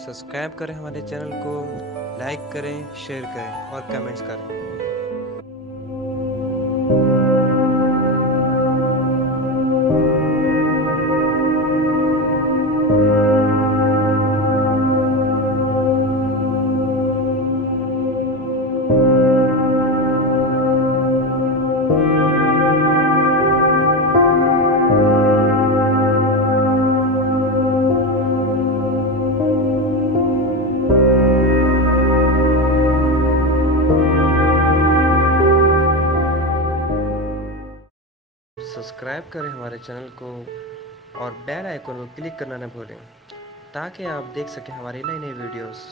Subscribe करें हमारे channel को, लाइक करें, शेयर करें और कमेंट्स करें। सब्सक्राइब करें हमारे चैनल को और बेल आइकन को क्लिक करना न भूलें ताकि आप देख सकें हमारी नई नई वीडियोस।